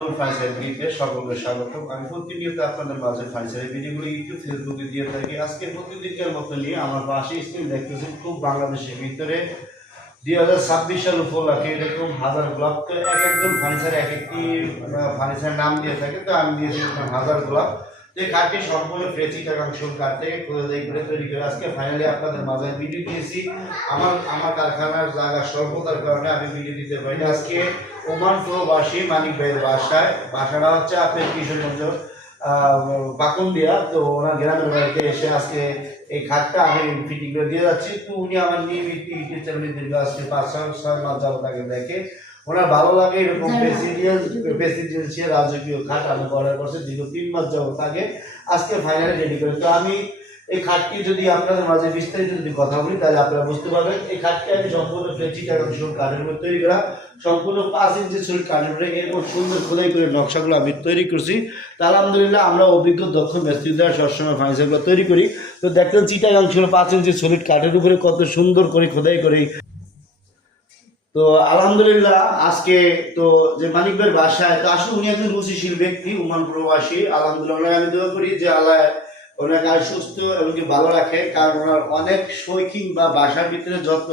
সকলকে স্বাগতম। আমি প্রতিনিয়ত আপনাদের মাঝে ফার্নিচারের ভিডিওগুলো ইউটিউব ফেসবুকে দিয়ে থাকি। আজকে প্রতিদিনকার মতো নিয়ে আমার পাশে স্ক্রিন দেখতেছেন খুব বাংলাদেশের ভিতরে 2026 সাল উপলক্ষে এরকম হাজার ব্লক। তো এক একজন ফার্নিচার এক একটি ফার্নিচার নাম দিয়ে থাকে, তো আমি দিয়েছি হাজার ব্লক। তো এই কাঠটি সম্পূর্ণ ফ্রেচি টাকাংশ কাঠ থেকে খোদাই করে তৈরি করে আজকে ফাইনালি আপনাদের মাঝে ভিডিও দিয়েছি। আমার কারখানার জায়গা স্বল্পতার কারণে আমি ভিডিও দিতে পারি। আজকে ওমান প্রবাসী মানিক ভাইয়ের বাসাটা হচ্ছে আপনার কিশোরগঞ্জ পাকুন্দিয়া। তো ওনার গ্রামের বাড়িতে এসে আজকে এই খাটটা আমি ফিটিং করে দিয়ে যাচ্ছি। তো উনি আমার নিয়মিত ইউটিউব চ্যানেলে দীর্ঘ আজকে 5-6 মাস যাবো তাকে দেখে ওনার ভালো লাগে এরকম প্রেসিডেন্সিয়াল রাজকীয় খাট আমি অর্ডার করছি দীর্ঘ 3 মাস যাবো তাকে আজকে ফাইনালি রেডি করি। তো আমি এই খাটটি যদি আপনাদের মাঝে বিস্তারিত যদি কথা বলি তাহলে আপনারা বুঝতে পারবেন। এই খাটটি আমি সম্পূর্ণ ফ্লেক্সি টাকাংশ কাঠের উপর তৈরি করা, সম্পূর্ণ 5 ইঞ্চি সলিড কাঠের উপরে এরকম সুন্দর খোদাই করে নকশাগুলো আমি তৈরি করছি। তা আলহামদুলিল্লাহ আমরা অভিজ্ঞ দক্ষ মিস্ত্রি দ্বারা সবসময় ফার্নিচারগুলো তৈরি করি। তো দেখতেন চিটাগাং ছিল 5 ইঞ্চি সলিড কাঠের উপরে কত সুন্দর করে খোদাই করে। তো আলহামদুলিল্লাহ আজকে তো যে মানিক ভাইয়ের বাসায় তো আসলে উনি একজন রুচিশীল ব্যক্তি, ওমান প্রবাসী। আলহামদুলিল্লাহ ওনাকে আমি দোয়া করি যে আল্লাহ ওনাকে আর সুস্থ এবং ভালো রাখে, কারণ ওনার অনেক শৌখিন বা বাসার ভিতরে যত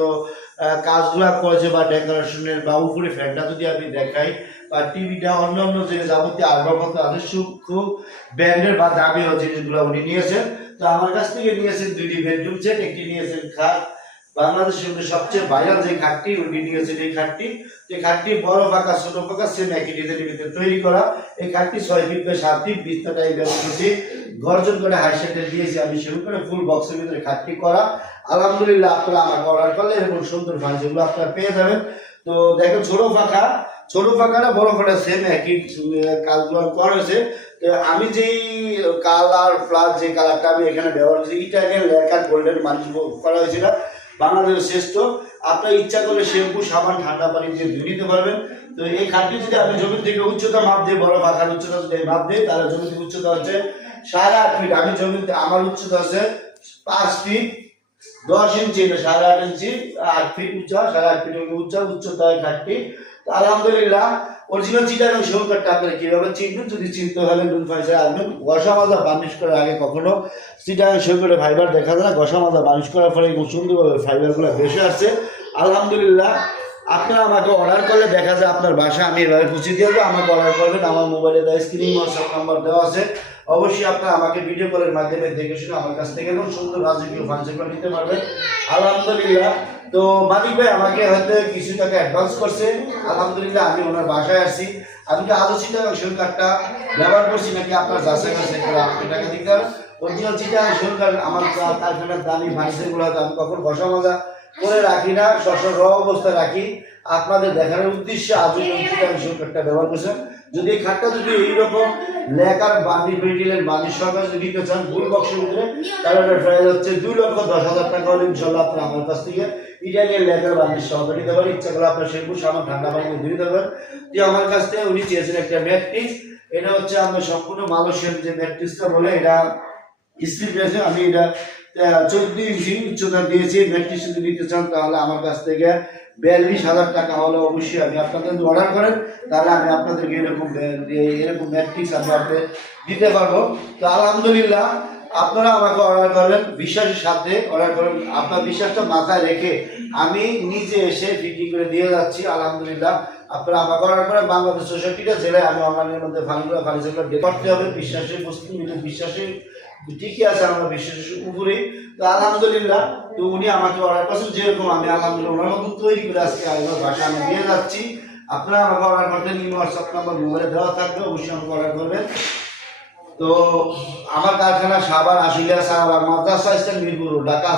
কাজগুলা করেছে বা ডেকোরেশনের বা উপরে ফ্যানটা যদি আমি দেখাই বা টিভিটা অন্যান্য যে যাবতীয় আসবাবপত্র আছে খুব ব্র্যান্ডের বা দামি জিনিসগুলো উনি নিয়েছেন। তো আমার কাছ থেকে নিয়েছেন 2টি বেডরুম সেট, একটি নিয়েছেন খাট। বাংলাদেশের মধ্যে সবচেয়ে ভাইরাল যে খাটটি উনি নিয়েছেন এই খাটটি। এই খাটটি বড় ফাঁকা ছোট ফাঁকা সেম একই ডিজাইনের ভিতরে তৈরি করা। এই খাটটি 6 ফিট বাই 7 ফিট বিস্তারটাই ব্যবহার করছি, গর্জন করে হাই সেটের দিয়েছি আমি শুরু করে ফুল বক্সের ভিতরে খাটটি করা। আলহামদুলিল্লাহ আপনারা আমাকে অর্ডার করলে এরকম সুন্দর ফার্নিচারগুলো আপনারা পেয়ে যাবেন। তো দেখেন ছোট ফাঁকাটা বড় ফাঁকা সেম একই কাজগুলো করা হয়েছে। তো আমি যেই কালার প্লাস যে কালারটা আমি এখানে ব্যবহার করছি ইটালিয়ান লেকার গোল্ডেন মানিশ করা হয়েছিল, বাংলাদেশের শ্রেষ্ঠ। আপনার ইচ্ছা করলে শ্যাম্পু সাবান ঠান্ডা পানি দিয়ে ধুয়ে নিতে পারবেন। তো এই খাটটি যদি আমি জমি থেকে উচ্চতা মাপ দিয়ে বড় ফাঁকার উচ্চতা যদি মাপ দিই তাহলে জমি থেকে উচ্চতা হচ্ছে 8.5 ফিট। আমি জমিতে আমার উচ্চতা আছে 5 ফিট 10 ইঞ্চি, 8.5 ইঞ্চি 8 ফিট উচ্চা, 8.5 ফিট উচ্চতা এই খাটটি। তো আলহামদুলিল্লাহ অরিজিনাল চিটাগাং শোকারটা আপনারা কিভাবে চিনবেন, যদি চিনতে হলে নুন ফাইসার আসবেন। ঘষা মাজা বার্নিশ করার আগে কখনো চিটাগাং শোকারে ফাইবার দেখা যায় না, ঘষা মাজা বার্নিশ করার ফলে খুব সুন্দরভাবে ফাইবারগুলো ভেসে আসছে। আলহামদুলিল্লাহ আপনারা আমাকে অর্ডার করলে দেখা যায় আপনার বাসা আমি এভাবে পৌঁছে দিয়ে দেবো। আমাকে অর্ডার করবেন, আমার মোবাইলে দেওয়া স্ক্রিন হোয়াটসঅ্যাপ নাম্বার দেওয়া আছে। অবশ্যই আপনারা আমাকে ভিডিও কলের মাধ্যমে দেখে শুনে আমার কাছ থেকে খুব সুন্দর রাজকীয় ফার্নিচারগুলো নিতে পারবেন। আলহামদুলিল্লাহ তো মানিক ভাই আমাকে হয়তো কিছু টাকা অ্যাডভান্স করছে। আলহামদুলিল্লাহ আমি ওনার বাসায় আসছি। আমি কি আজও চিটাগাং শোল কার্ডটা ব্যবহার করছি নাকি আপনার যাচাই বাছাই করে আপনি টাকা দিতে হবে। অরিজিনাল চিটাগাং শোল কার্ড আমার কারখানার দামি ফার্নিচারগুলো আমি কখন ঘষা মাজা করে রাখি না, সবসময় র অবস্থায় রাখি। আপনাদের দেখানোর উদ্দেশ্যে আজও চিটাগাং শোল কার্ডটা ব্যবহার করছেন। যদি এই খাটটা যদি এইরকম লেকার বান্ডি মেটেরিয়াল বান্ডির সরকার যদি নিতে চান ফুল বক্সের ভিতরে তাহলে প্রাইস হচ্ছে 2,10,000 টাকা হলে ইনশাল্লাহ আপনারা আমার কাছ থেকে ইটালিয়ান লেকার বান্ডির সহকারে নিতে পারেন। ইচ্ছা করে আপনার শ্যাম্পু সাবান ঠান্ডা পানিতে ধুয়ে দেবেন। যে আমার কাছ থেকে উনি চেয়েছেন একটা ম্যাট্রিক্স, এটা হচ্ছে আমরা সম্পূর্ণ মালয়েশিয়ান যে ম্যাট্রিক্সটা বলে এটা স্টিল পেয়েছে। আমি এটা 14 ইঞ্চি উচ্চতা দিয়েছি। ম্যাট্রিক্স যদি নিতে চান তাহলে আমার কাছ থেকে 42,000 টাকা হলে অবশ্যই আমি আপনাদের যদি অর্ডার করেন তাহলে আমি আপনাদেরকে এরকম ম্যাট্রিক্স আমি আপনাদের দিতে পারবো। তো আলহামদুলিল্লাহ আপনারা আমাকে অর্ডার করবেন, বিশ্বাসের সাথে অর্ডার করবেন। আপনার বিশ্বাসটা মাথায় রেখে আমি নিজে এসে ফিটিং করে দিয়ে যাচ্ছি। আলহামদুলিল্লাহ আপনারা আমাকে অর্ডার করেন। বাংলাদেশ 64টা জেলায় আমি অনলাইনের মধ্যে ফার্নিচারগুলো করতে হবে। বিশ্বাসের বস্তু বিশ্বাসের ঠিকই আছে, আমার বিশ্বাসের উপরেই। তো আলহামদুলিল্লাহ তো উনি আমাকে অর্ডার করছেন যেরকম আমি আলহামদুলিল্লাহ ওনার মতন তৈরি করে আজকে আমার বাসায় আমি দিয়ে যাচ্ছি। আপনারা আমাকে অর্ডার করতে নিউ হোয়াটসঅ্যাপ নাম্বার মোবাইলে দেওয়া থাকবে, অবশ্যই আমাকে অর্ডার করবেন। তো আমার কারখানা সাভার আশুলিয়া সাভার মাদ্রাসা স্ট্যান্ড মিরপুর ঢাকা।